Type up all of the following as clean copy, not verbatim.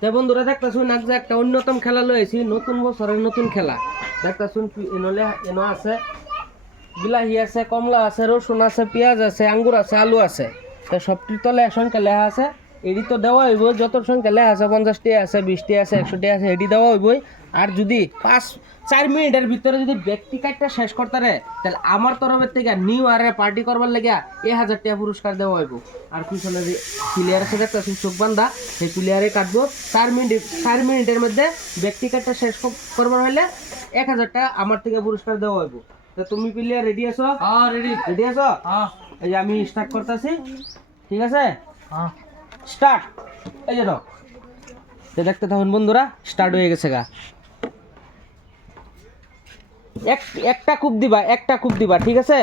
তো বন্ধুরা দেখতেছুন আজ যে একটা অন্যতম খেলা লয়েছি, নতুন বছরের নতুন খেলা দেখতেছুন। এনলে এনো আছে বিলাহি আছে, কমলা আছে, রসুন আছে, পেঁয়াজ আছে, আঙ্গুর আছে, আলু আছে। তো সবটির তলে সংখ্যা লেখা আছে। এটি তো দেওয়া হইব, যত সংখ্যা লেখা আছে 50টি আছে, 20টি আছে, 100টি আছে, এটি দেওয়া হইবই। আর যদি 4 মিনিটের ভিতরে যদি ব্যক্তি কার্ডটা শেষ করতে পারে, তাহলে আমার তরফের থেকে নিউ ইয়ারের পার্টি করবার লেগে 1000 টাকা পুরস্কার দেওয়া হইব। আর পিছনে যে প্লেয়ার আছে দেখতেছেন চোখ বান্ধা, সেই প্লেয়ারে কাটবো 4 মিনিটের মধ্যে ব্যক্তি কার্ডটা শেষ করবার হলে 1000 টাকা আমার থেকে পুরস্কার দেওয়া হইব। তো তুমি প্লেয়ার রেডি আছো? হ্যাঁ রেডি। রেডি আছো? হ্যাঁ। এই যে আমি স্টার্ট করতেছি, ঠিক আছে? হ্যাঁ স্টার্ট। এই যে নাও, দেখতে থাকুন বন্ধুরা, স্টার্ট হয়ে গেছে গা। একটা কূপ দিবা, একটা কূপ দিবা, ঠিক আছে?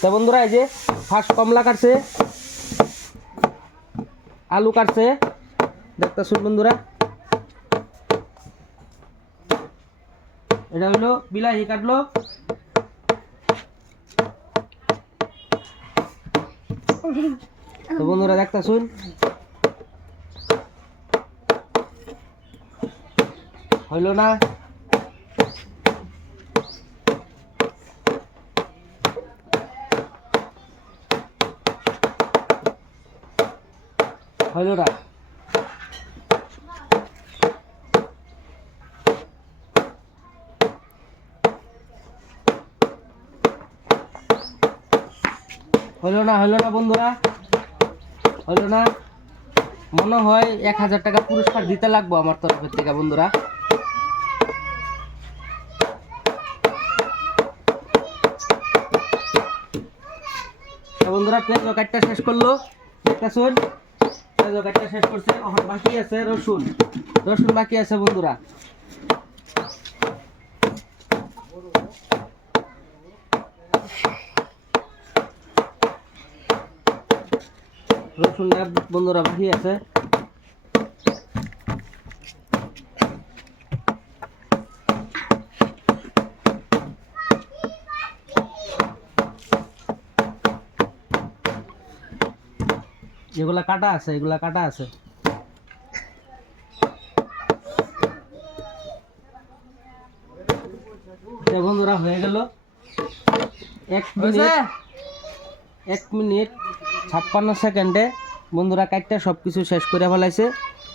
তো বন্ধুরা এই যে ফার্স্ট কমলা কাটছে, আলু কাটছে, দেখতে শুন বন্ধুরা। এটা হলো বিলাহি কাটলো, তো বন্ধুরা দেখতে শুন। হইল না? হইল না? হইল না? হইল না বন্ধুরা? হইল না? মনে হয় 1000 টাকা পুরস্কার দিতে লাগবো আমার তরফের থেকে বন্ধুরা। বন্ধুরা পেঁয়াজ কাটটা শেষ করলো, একটা শুন, পেঁয়াজ কাটটা শেষ করছে। এখন বাকি আছে রসুন, রসুন বাকি আছে বন্ধুরা। রসুনটা বন্ধুরা বাকি আছে। এগুলা কাটা আছে, এগুলা কাটা আছে। বন্ধুরা হয়ে গেল 1 মিনিট 56 সেকেন্ডে বন্ধুরা কাটটা সবকিছু শেষ করে ফেলাইছে।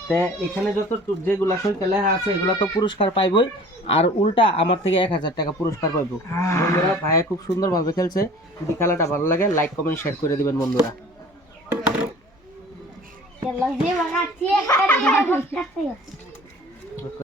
তো এখানে যত যেগুলা সংখ্যা লেখা আছে এগুলা তো পুরস্কার পাইবই, আর উল্টা আমার থেকে 1000 টাকা পুরস্কার পাইবো। বন্ধুরা ভাই খুব সুন্দরভাবে খেলছে। যদি খেলাটা ভালো লাগে লাইক কমেন্ট শেয়ার করে দিবেন বন্ধুরা।